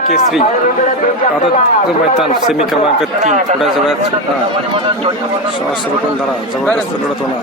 केसरी आता मैदान सेमी क्रमांक तीन थोड्या जवळच श्वास रोखून धरा जबरदस्त लढत होणार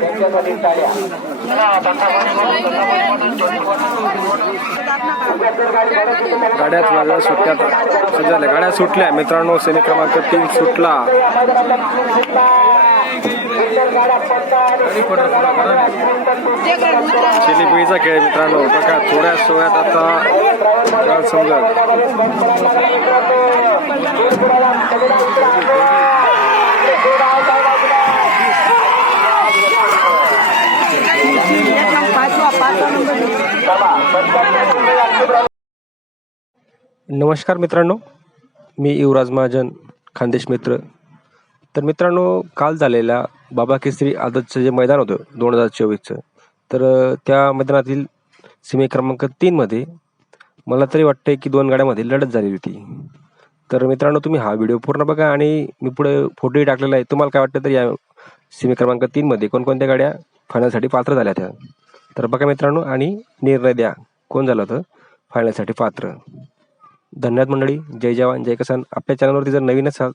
त्यांच्यासाठी टाळ्या गाड्याच माझ्या सुटल्या आता गाड्या सुटल्या. मित्रांनो सेमी क्रमांक तीन सुटला. चिलीपिळीचा खेळ मित्रांनो. बघा थोड्या सोयात आता समजा नमस्कार मित्रांनो मी युवराज महाजन खानदेश मित्र. तर मित्रांनो काल झालेल्या बाबा केसरी आदतचं जे मैदान होतं दोन हजार चोवीसचं तर त्या मैदानातील सीमे क्रमांक तीनमध्ये मला तरी वाटतंय की दोन गाड्यामध्ये लढत झालेली होती. तर मित्रांनो तुम्ही हा व्हिडिओ पूर्ण बघा आणि मी पुढे फोटोही टाकलेला आहे. तुम्हाला काय वाटतं तर या सीमे क्रमांक तीनमध्ये कोणकोणत्या गाड्या फायनलसाठी पात्र झाल्या त्या? तर बघा मित्रांनो आणि निर्णय द्या. कोण झालं होतं? फायनलसाठी पात्र. धन्यवाद मंडळी. जय जवान जय किसान. आपल्या चॅनलवरती जर नवीन असाल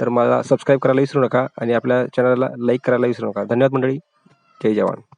तर मला सबस्क्राईब करायला विसरू नका आणि आपल्या चॅनलला लाईक करायला विसरू नका. धन्यवाद मंडळी. जय जवान.